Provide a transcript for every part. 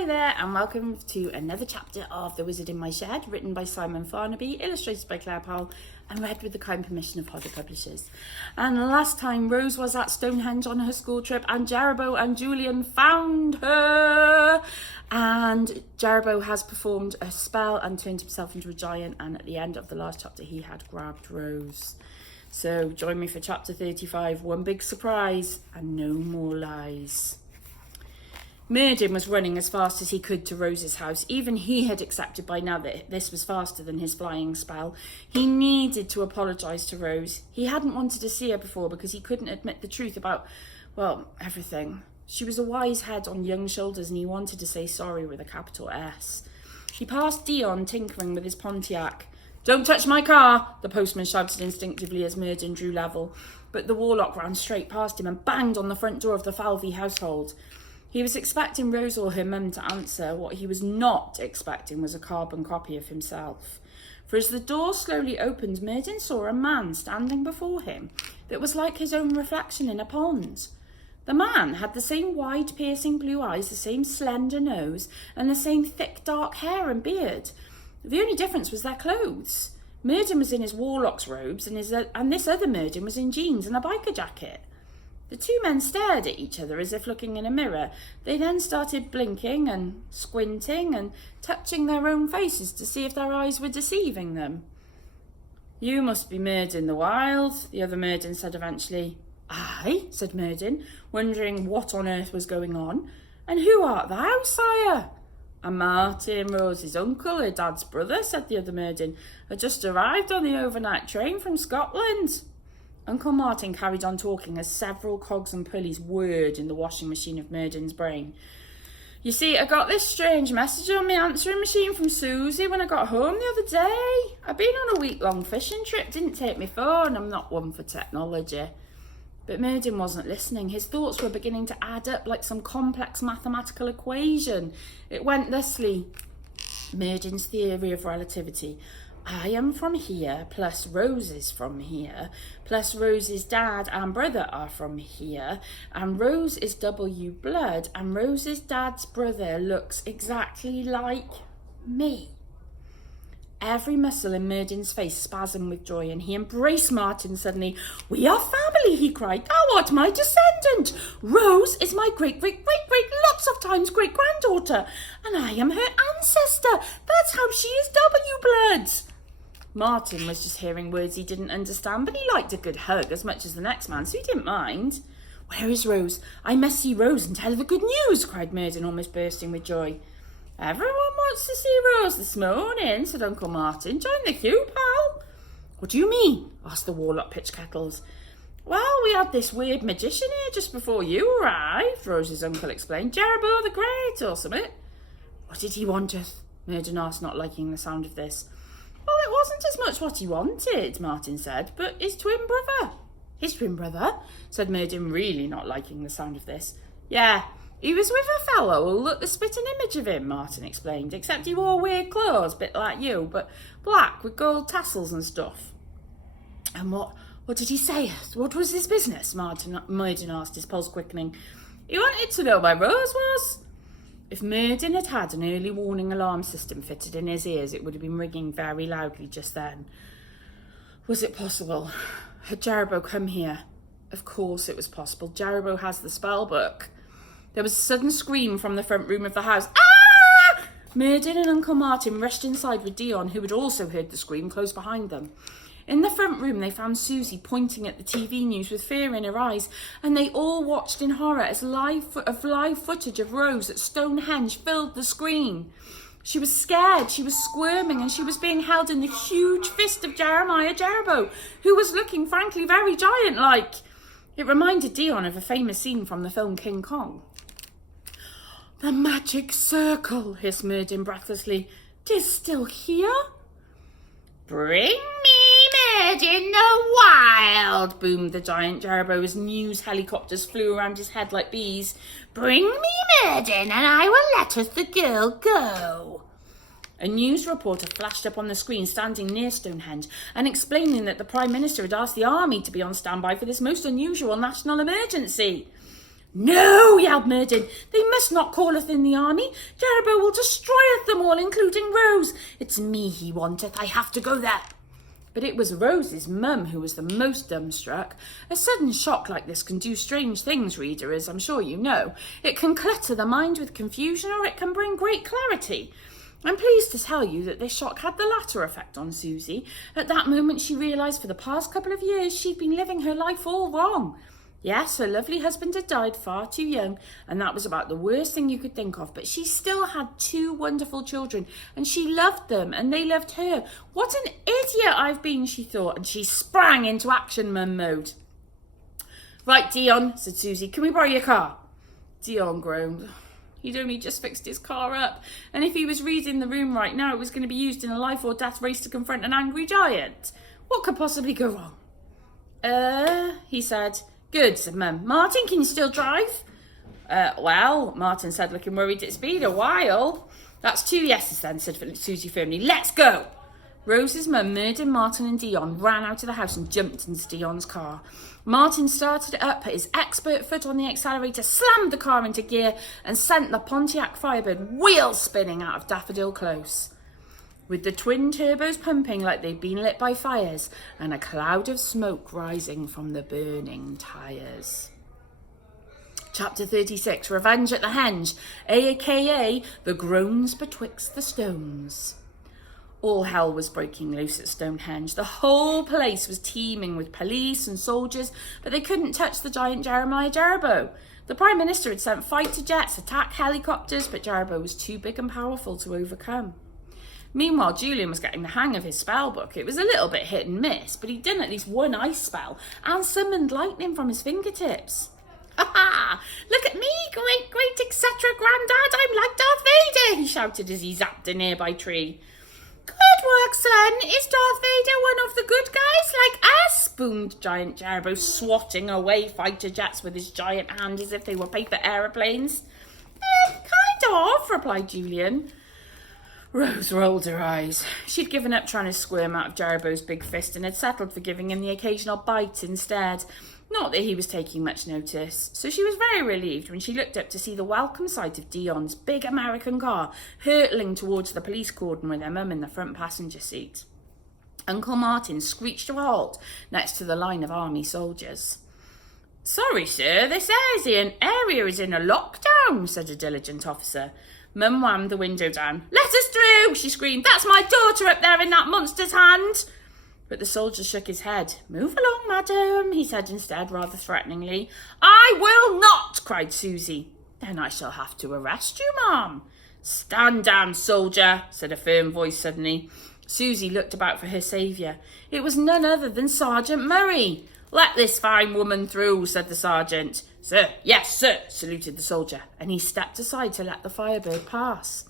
Hi there, and welcome to another chapter of The Wizard in My Shed, written by Simon Farnaby, illustrated by Claire Powell, and read with the kind permission of Hodder Publishers. And last time, Rose was at Stonehenge on her school trip, and Jerabo and Julian found her. And Jerabo has performed a spell and turned himself into a giant, and at the end of the last chapter, he had grabbed Rose. So join me for chapter 35, one big surprise, and no more lies. Merdyn was running as fast as he could to Rose's house. Even he had accepted by now that this was faster than his flying spell. He needed to apologise to Rose. He hadn't wanted to see her before because he couldn't admit the truth about, well, everything. She was a wise head on young shoulders and he wanted to say sorry with a capital S. He passed Dion tinkering with his Pontiac. "Don't touch my car," the postman shouted instinctively as Merdyn drew level. But the Warlock ran straight past him and banged on the front door of the Falvey household. He was expecting Rose or her mum to answer. What he was not expecting was a carbon copy of himself. For as the door slowly opened, Merdyn saw a man standing before him that was like his own reflection in a pond. The man had the same wide, piercing blue eyes, the same slender nose, and the same thick, dark hair and beard. The only difference was their clothes. Merdyn was in his Warlock's robes, and this other Merdyn was in jeans and a biker jacket. The two men stared at each other as if looking in a mirror. They then started blinking and squinting and touching their own faces to see if their eyes were deceiving them. "You must be Merdyn the Wild," the other Merdyn said eventually. "Aye," said Merdyn, wondering what on earth was going on. "And who art thou, sire?" "I'm Martin, Rose's uncle, her dad's brother," said the other Merdyn. "I just arrived on the overnight train from Scotland." Uncle Martin carried on talking as several cogs and pulleys whirred in the washing machine of Merdyn's brain. "You see, I got this strange message on my answering machine from Susie when I got home the other day. I've been on a week-long fishing trip, didn't take my phone, I'm not one for technology." But Merdyn wasn't listening. His thoughts were beginning to add up like some complex mathematical equation. It went thusly: Merdyn's theory of relativity. I am from here, plus Rose is from here, plus Rose's dad and brother are from here, and Rose is W blood, and Rose's dad's brother looks exactly like me. Every muscle in Merdyn's face spasmed with joy, and he embraced Martin suddenly. "We are family," he cried. "Thou art my descendant. Rose is my great-great-great-great lots of times great-granddaughter, and I am her ancestor. That's how she is W blood." Martin was just hearing words he didn't understand, but he liked a good hug as much as the next man, so he didn't mind. "Where is Rose? I must see Rose and tell her the good news," cried Merdyn, almost bursting with joy. "Everyone wants to see Rose this morning," said Uncle Martin. "Join the queue, pal." "What do you mean?" asked the Warlock pitch kettles. "Well, we had this weird magician here just before you arrived," Rose's uncle explained. "Jerabo the Great or something." "What did he want us?" Merdyn asked, not liking the sound of this. "Well, it wasn't as much what he wanted," Martin said, "but his twin brother." "His twin brother?" said Merdyn, really not liking the sound of this. "Yeah, he was with a fellow who looked the spitting image of him," Martin explained, "except he wore weird clothes, bit like you, but black with gold tassels and stuff." "And what did he say? What was his business?" Merdyn asked, his pulse quickening. "He wanted to know where Rose was." If Merdyn had had an early warning alarm system fitted in his ears, it would have been ringing very loudly just then. Was it possible? Had Jerabo come here? Of course it was possible. Jerabo has the spell book. There was a sudden scream from the front room of the house. "Ah!" Merdyn and Uncle Martin rushed inside with Dion, who had also heard the scream, close behind them. In the front room, they found Susie pointing at the TV news with fear in her eyes, and they all watched in horror as live footage of Rose at Stonehenge filled the screen. She was scared, she was squirming, and she was being held in the huge fist of Jeremiah Jerabo, who was looking, frankly, very giant-like. It reminded Dion of a famous scene from the film King Kong. "The magic circle," hissed Merdyn breathlessly. "'Tis still here?" "Bring me Merdyn the Wild," boomed the giant Jerabo as news helicopters flew around his head like bees. "Bring me Merdyn, and I will let us the girl go." A news reporter flashed up on the screen standing near Stonehenge and explaining that the Prime Minister had asked the army to be on standby for this most unusual national emergency. "No," yelled Merdyn. "They must not call us in the army. Jerbow will destroyeth them all, including Rose. It's me he wanteth. I have to go there." But it was Rose's mum who was the most dumbstruck. A sudden shock like this can do strange things, reader, as I'm sure you know. It can clutter the mind with confusion, or it can bring great clarity. I'm pleased to tell you that this shock had the latter effect on Susie. At that moment she realised for the past couple of years she'd been living her life all wrong. Yes, her lovely husband had died far too young, and that was about the worst thing you could think of, but she still had 2 wonderful children, and she loved them, and they loved her. What an idiot I've been, she thought, and she sprang into action mum mode. "Right, Dion," said Susie, "can we borrow your car?" Dion groaned. He'd only just fixed his car up, and if he was reading the room right now, it was going to be used in a life or death race to confront an angry giant. What could possibly go wrong? He said. "Good," said Mum. "Martin, can you still drive?" Well," Martin said, looking worried, "it's been a while." "That's 2 yeses then," said Susie firmly. "Let's go." Rose's mum, Merdyn, Martin and Dion ran out of the house and jumped into Dion's car. Martin started it up, put his expert foot on the accelerator, slammed the car into gear and sent the Pontiac Firebird wheel spinning out of Daffodil Close. With the twin turbos pumping like they'd been lit by fires and a cloud of smoke rising from the burning tyres. Chapter 36, Revenge at the Henge, a.k.a. the groans betwixt the stones. All hell was breaking loose at Stonehenge. The whole place was teeming with police and soldiers, but they couldn't touch the giant Jeremiah Jerbow. The Prime Minister had sent fighter jets, attack helicopters, but Jerbow was too big and powerful to overcome. Meanwhile, Julian was getting the hang of his spell book. It was a little bit hit and miss, but he'd done at least 1 ice spell and summoned lightning from his fingertips. "Ha ha! Look at me, great, etc. Grandad, I'm like Darth Vader," he shouted as he zapped a nearby tree. "Good work, son. Is Darth Vader one of the good guys like us?" boomed Giant Jerbow, swatting away fighter jets with his giant hand as if they were paper aeroplanes. Kind of," replied Julian. Rose rolled her eyes. She'd given up trying to squirm out of Jerobow's big fist and had settled for giving him the occasional bite instead. Not that he was taking much notice, so she was very relieved when she looked up to see the welcome sight of Dion's big American car hurtling towards the police cordon with her mum in the front passenger seat. Uncle Martin screeched to a halt next to the line of army soldiers. "Sorry, sir, this area is in a lockdown," said a diligent officer. Mum whammed the window down. "Let us through," she screamed. "That's my daughter up there in that monster's hand." But the soldier shook his head. "Move along, madam," he said instead, rather threateningly. "I will not," cried Susie. "Then I shall have to arrest you, ma'am." "Stand down, soldier," said a firm voice suddenly. Susie looked about for her saviour. It was none other than Sergeant Murray. "Let this fine woman through," said the sergeant. "Sir, yes, sir," saluted the soldier, and he stepped aside to let the Firebird pass.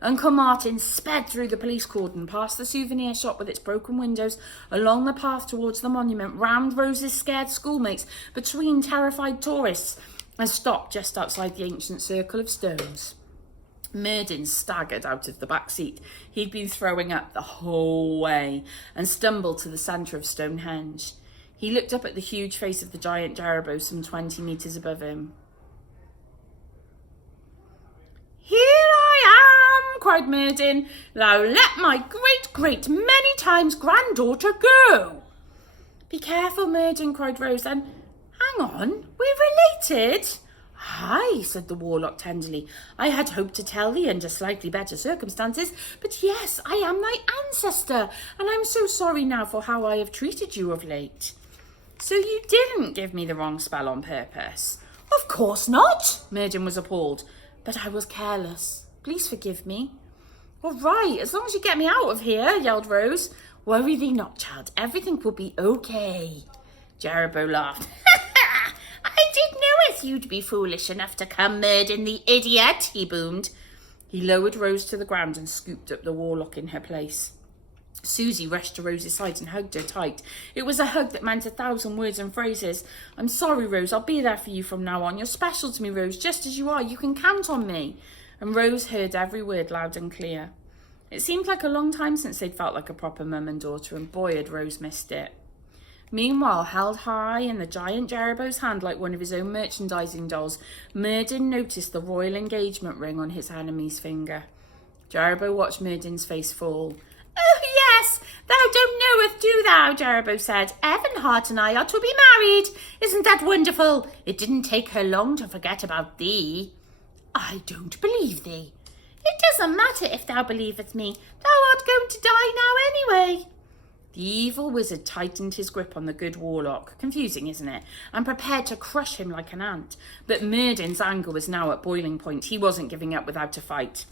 Uncle Martin sped through the police cordon, past the souvenir shop with its broken windows, along the path towards the monument, round Rose's scared schoolmates, between terrified tourists, and stopped just outside the ancient circle of stones. Merdyn staggered out of the back seat. He'd been throwing up the whole way and stumbled to the centre of Stonehenge. He looked up at the huge face of the giant Jerbow some 20 metres above him. "Here I am," cried Merdyn. "Now let my great many times granddaughter go." "Be careful, Merdyn," cried Rose then. "Hang on, we're related?" "Aye," said the Warlock tenderly. "I had hoped to tell thee under slightly better circumstances, but yes, I am thy ancestor, and I'm so sorry now for how I have treated you of late." "So you didn't give me the wrong spell on purpose?" "Of course not." Merdyn was appalled. "But I was careless. Please forgive me." "All right, as long as you get me out of here," yelled Rose. "Worry thee not, child. Everything will be okay." Jerbow laughed. "I did knoweth you'd be foolish enough to come, Merdyn the idiot," he boomed. He lowered Rose to the ground and scooped up the Warlock in her place. Susie rushed to Rose's side and hugged her tight. It was a hug that meant 1,000 words and phrases. "I'm sorry, Rose. I'll be there for you from now on. You're special to me, Rose, just as you are. You can count on me." And Rose heard every word loud and clear. It seemed like a long time since they'd felt like a proper mum and daughter, and boy had Rose missed it. Meanwhile, held high in the giant Jerobo's hand like one of his own merchandising dolls, Merdyn noticed the royal engagement ring on his enemy's finger. Jerobo watched Merdyn's face fall. "Oh, yes, thou don't knoweth, do thou?" Jerobo said. "Evanhard and I are to be married. Isn't that wonderful? It didn't take her long to forget about thee." "I don't believe thee." "It doesn't matter if thou believest me. Thou art going to die now anyway." The evil wizard tightened his grip on the good Warlock, confusing, isn't it, and prepared to crush him like an ant. But Merdyn's anger was now at boiling point. He wasn't giving up without a fight.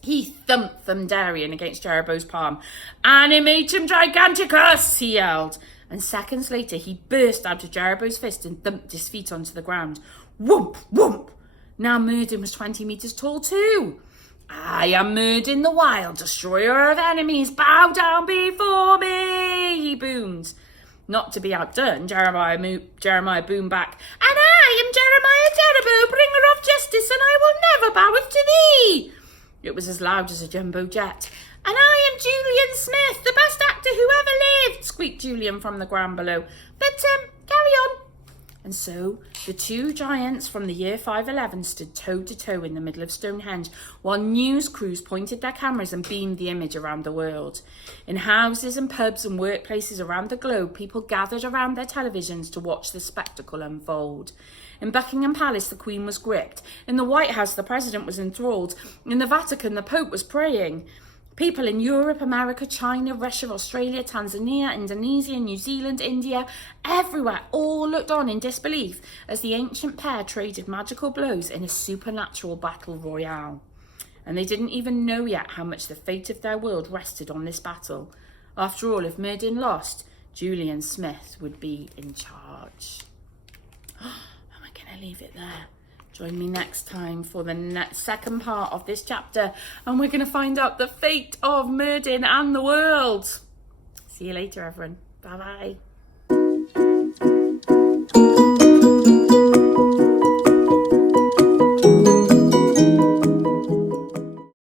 He thumped Thundarian against Jerobo's palm. "Animatum giganticus!" he yelled. And seconds later, he burst out of Jerobo's fist and thumped his feet onto the ground. Whoomp, whoomp! Now Merdyn was 20 metres tall too. "I am Merdyn the Wild, destroyer of enemies. Bow down before me," he boomed. Not to be outdone, Jeremiah boomed back, "And I am Jeremiah Jerobo, bringer of justice, and I will never boweth to thee." It was as loud as a jumbo jet. "And I am Julian Smith, the best actor who ever lived," squeaked Julian from the ground below. "But, carry on." And so the two giants from the year 511 stood toe to toe in the middle of Stonehenge, while news crews pointed their cameras and beamed the image around the world. In houses and pubs and workplaces around the globe, people gathered around their televisions to watch the spectacle unfold. In Buckingham Palace, the Queen was gripped. In the White House, the President was enthralled. In the Vatican, the Pope was praying. People in Europe, America, China, Russia, Australia, Tanzania, Indonesia, New Zealand, India, everywhere, all looked on in disbelief as the ancient pair traded magical blows in a supernatural battle royale. And they didn't even know yet how much the fate of their world rested on this battle. After all, if Merdyn lost, Julian Smith would be in charge. Am I going to leave it there? Join me next time for the second part of this chapter, and we're going to find out the fate of Merdyn and the world. See you later, everyone. Bye-bye.